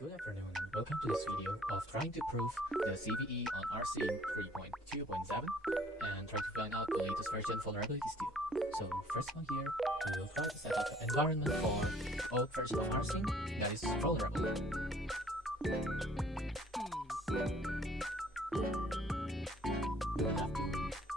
Good afternoon, welcome to this video of trying to prove the CVE on Rsync 3.2.7 and trying to find out the latest version vulnerabilities too. So first one here, we will try to set up the environment for the old version of Rsync that is vulnerable. We'll have to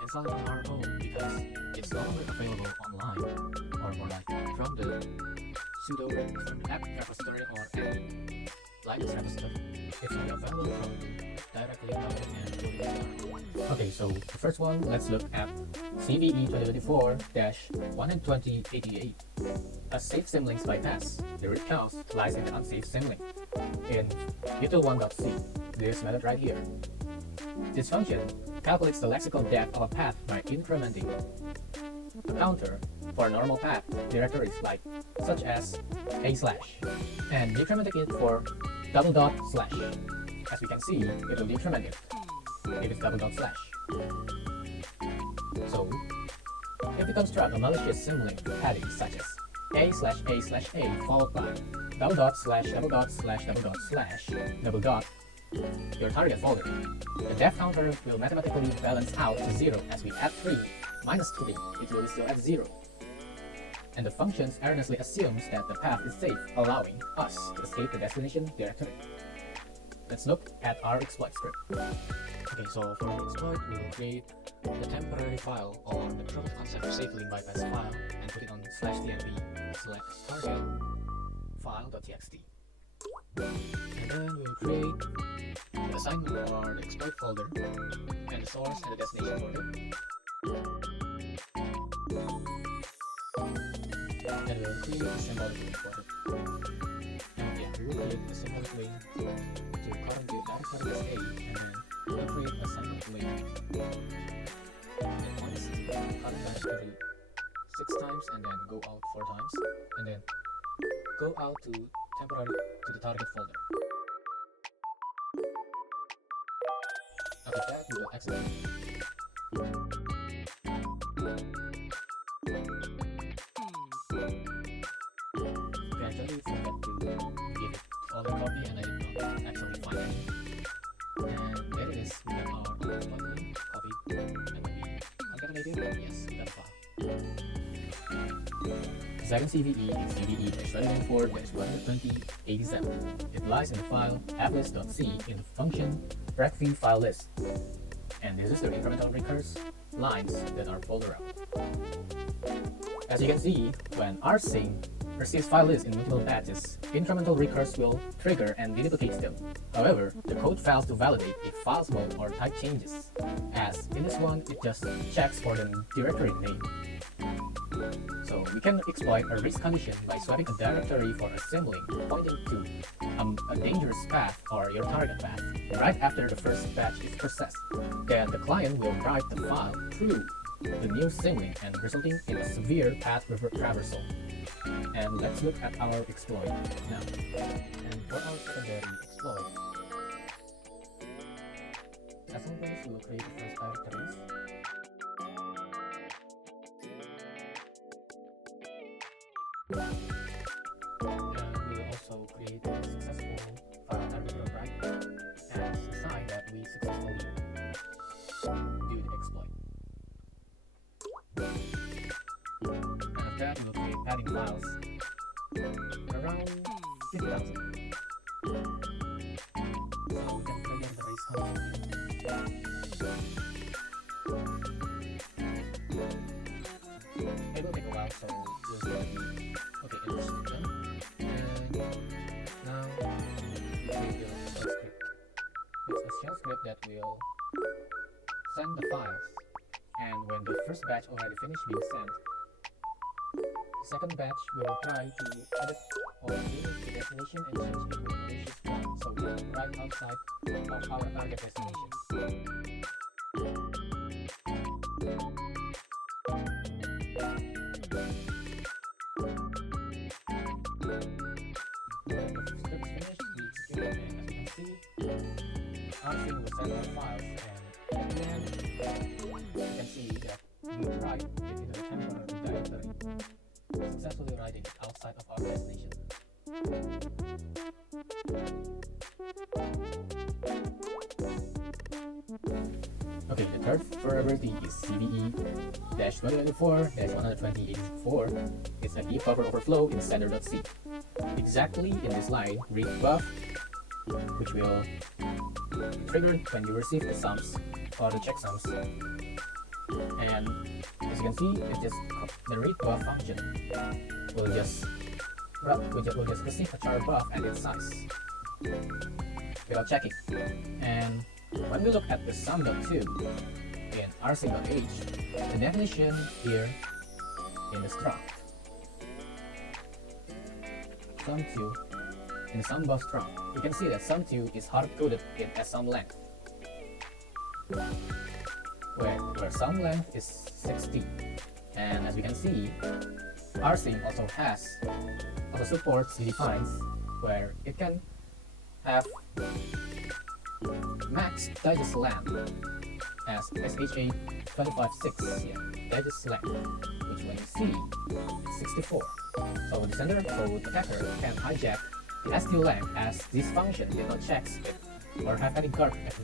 install it on our own because it's no longer available online, or more like from the sudo app repository or any Linux repository. It's not available from directly download and building it. Okay, so the first one, let's look at CVE-2024-12088. A safe symlinks bypass. The root cause lies in the unsafe symlink in util1.c, this method right here. This function calculates the lexical depth of a path by incrementing a counter for normal path directories such as a/, and decrementing it for //. As we can see, it will decrement it if it's //. So, if we construct a malicious symlink padding such as a/a/a followed by // your target folder, the depth counter will mathematically balance out to 0 as we add 3 minus 3, it will be still at 0. And the function erroneously assumes that the path is safe, allowing us to escape the destination directory. Let's look at our exploit script. Okay, so for the exploit, we will create the temporary file or the proof of concept safe link bypass file and put it on /tnv/target file.txt. And then we will create the assignment or the exploit folder and the source and the destination folder. And we will create a symbolic link for it. And again, we will create a symbolic link to current directory as A, and then we will create a symbolic link that points to current directory 6 times and then go out 4 times, and then go out to the target folder. After that, we will execute. We actually forgot to give it all the copy and I did not actually find any. And there it is, we got our exploit link copied and maybe concatenated. Yes, we got a file. The second CVE is CVE-2024-12087. It lies in the file applist.c in the function recv file list. And this is the incremental recurse lines that are folded out. As you can see, when Rsync receives file list in multiple batches, incremental recurse will trigger and deduplicate them. However, the code fails to validate if files mode or type changes, as in this one, it just checks for the directory name. So we can exploit a risk condition by swapping a directory for a symlink pointing to a dangerous path or your target path right after the first batch is processed. Then the client will write the file through the new symlink and resulting in a severe path traversal. And let's look at our exploit now. And for our secondary exploit, as always, we will create the first directories. And we will also create a successful file target right and decide that we successfully do the exploit. And after that, we will create padding files around 50,000. So we can trigger the race home. It will take a while, so we'll start. Okay, it is done. And now we create the shell script. It's a shell script that will send the files. And when the first batch already finished being sent, the second batch will try to edit or change the destination and change it to malicious one, so we are right outside of our target destination. When the script is finished, we execute it, and as you can see, Rsync will send our files, and at the end, you can see that we write it into the temporary directory, successfully writing it outside of our destination. Okay, the third vulnerability is CVE-2024-12084. It's a heap buffer overflow in sender.c. Exactly in this line, read buff, which will trigger when you receive the sums or the checksums. And as you can see, it's just the read buff function will just receive a char buff at its size without checking. And when we look at the sum.2 in Rsync.h, the definition here in the struct sum2 in the sum buff struct, you can see that sum2 is hard-coded as sum length, where sum length is 60. And as we can see, Rsync also supports the defines where it can have max digest length as SHA-256 digest length, which when you see it's 64. So the sender code attacker can hijack the ST length as this function did not check it or have any guard, it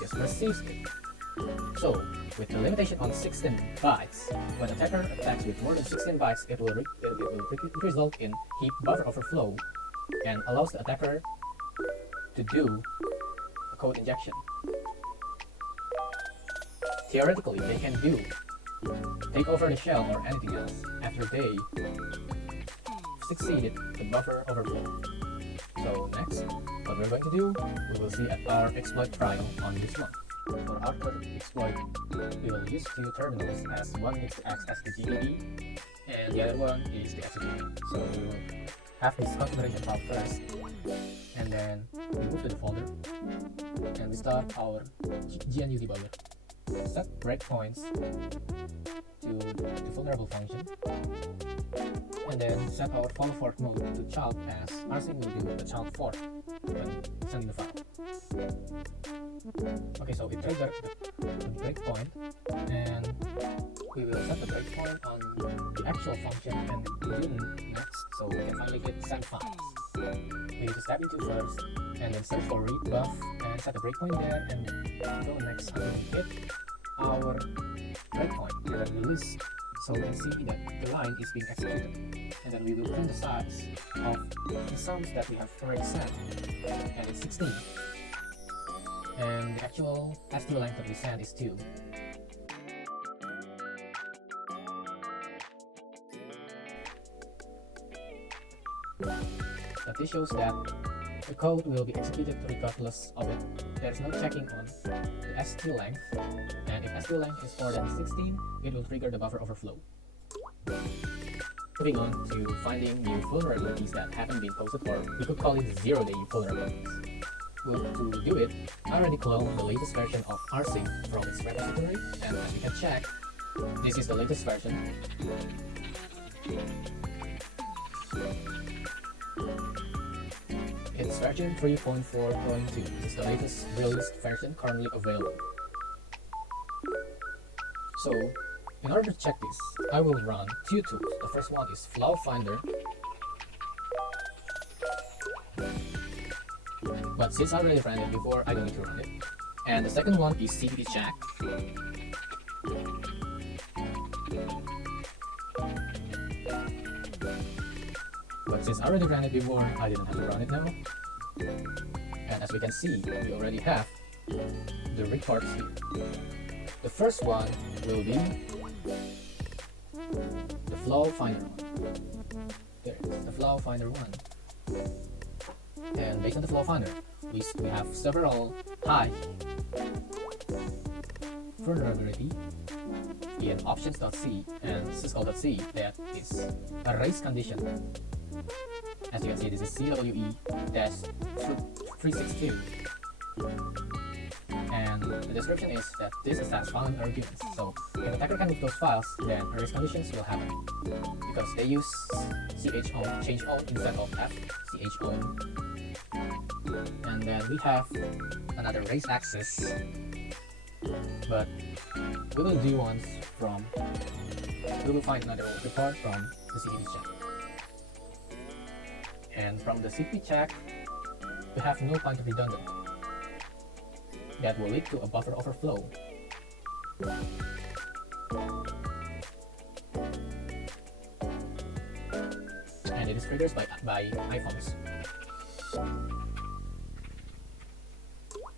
just receives it. So with the limitation on 16 bytes, when attacker attacks with more than 16 bytes, it will result in heap buffer overflow and allows the attacker to do a code injection. Theoretically, they can take over the shell or anything else after they succeeded the buffer overflow. So next, what we're going to do, we will see at our exploit trial on this month. For our third exploit, we will use two terminals, as one needs to act as the GDB and the other one is the executor. So we will have this configuration file first, and then we move to the folder and we start our GNU debugger. Set breakpoints to the vulnerable function, and then set our follow fork mode to child, as Rsync will do the child fork when sending the file. Okay, so we trigger the breakpoint, and we will set the breakpoint on the actual function and begin next, so we can finally hit send files. We need to step into first, and then search for read buff and set the breakpoint there, and then go next until we hit our breakpoint and then release, so we can see that the line is being executed. And then we will print the size of the sums that we have already set, and it's 16. And the actual ST length that we sent is 2. But this shows that the code will be executed regardless of it. There is no checking on the ST length, and if ST length is more than 16, it will trigger the buffer overflow. Moving on to finding new vulnerabilities that haven't been posted, or we could call it zero-day vulnerabilities. Well, to do it, I already cloned the latest version of Rsync from its repository, and as you can check, this is the latest version. It's version 3.4.2. This is the latest released version currently available. So, in order to check this, I will run two tools. The first one is Flaw Finder, but since I already ran it before, I don't need to run it. And the second one is CVE check. But since I already ran it before, I didn't have to run it now. And as we can see, we already have the reports here. The first one will be the Flaw Finder one. There it is, the Flaw Finder one. And based on the Flaw Finder, we have several high vulnerability in options.c and syscall.c that is a race condition. As you can see, this is CVE-2024-12088 and the description is that this is following arguments. So if attacker can move those files, then race conditions will happen because they use chown change own instead of chown. And then we have another race access, but we will do ones from, we will find another report from the CVE check. And from the CVE check, we have no pointer redundant. That will lead to a buffer overflow. And it is triggered by iPhones.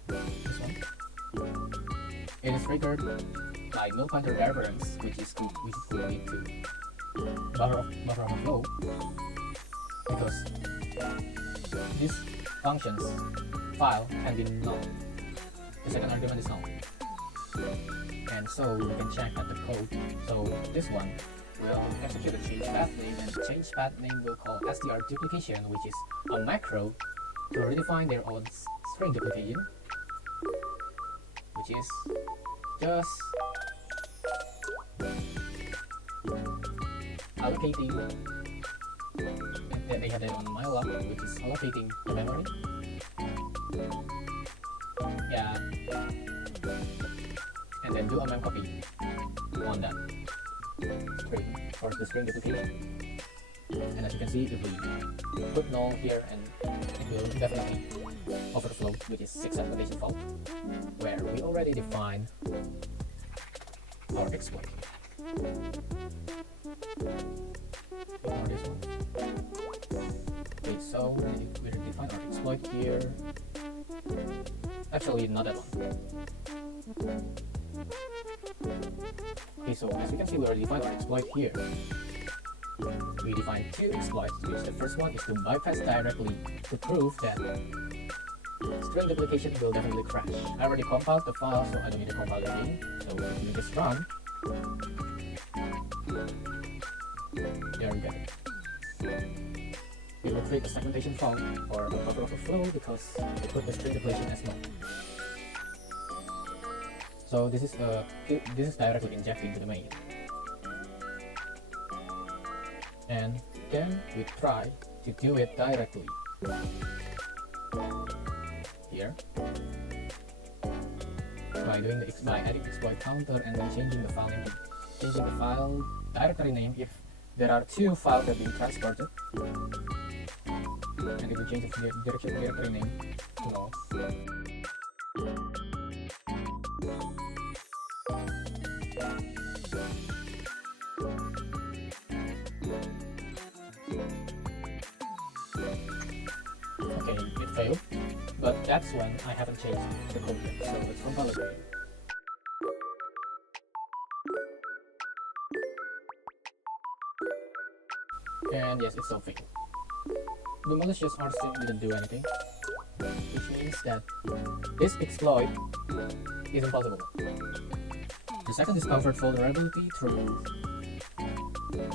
This one. It is triggered by null pointer reference, which could lead to buffer overflow, because this function's file can be null. The second argument is null. And so we can check at the code. So this one will execute a change path name, and the change path name will call str duplication, which is a macro to redefine their own string duplication, which is just allocating, and then they have their own malloc, which is allocating the memory. Yeah, and then do a memcopy on that string for the string duplication. And as you can see, if we put null here, and it will definitely overflow, which is 6 segmentation fault, where we already defined our exploit. Ignore this one. Okay, so we define our exploit here. Actually, not that one. Okay, so as we can see, we already defined our exploit here. We define 2 exploits, which the first one is to bypass directly to prove that string duplication will definitely crash. I already compiled the file, so I don't need to compile it again. So if we just run, there we go. It will create a segmentation fault or a buffer overflow because we put the string duplication as null. So this is directly injected into the main. And then we try to do it directly here by adding exploit counter and then changing the file name, changing the file directory name if there are 2 files that are being transported, and if we change the directory name to null. Okay, it failed, but that's when I haven't changed the code yet, so let's compile it again. And yes, it still failed. The malicious Rsync didn't do anything, which means that this exploit is impossible. The second discovered vulnerability through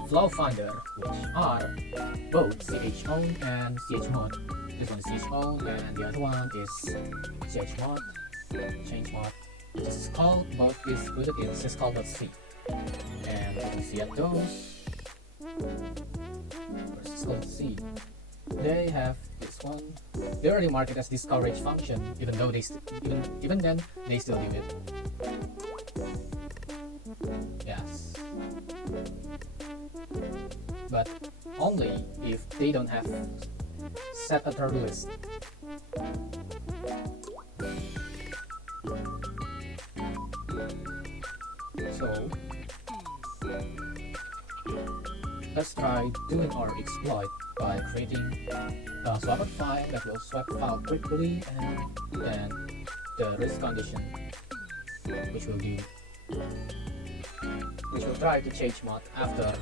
flaw finder, which are both chown and chmod. This one is chown and the other one is chmod, change mod. This is called, but is rooted in syscall.c. And if you see at those, syscall.c, they have this one. They already mark it as discourage function, even though even then they still do it. Yes, but only if they don't have set a third list. So let's try doing our exploit by creating a swapper file that will swap file quickly, and then the risk condition, which will try to change mod after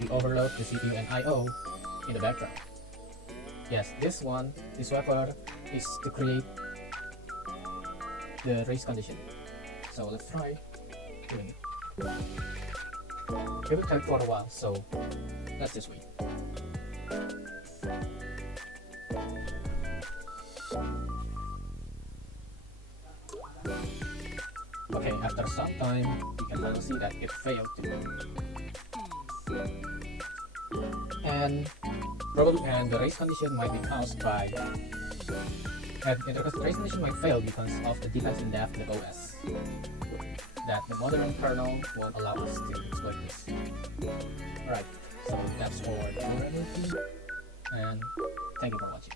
we overload the CPU and I/O in the background. Yes, this swapper is to create the race condition. So let's try doing it. It will take for a while, so let's just wait. Okay, after some time, you can finally see that it failed to. And the race condition might be caused by, the race condition might fail because of the defects in the OS. That the modern kernel won't allow us to exploit this. Alright, so that's for the vulnerability, and thank you for watching.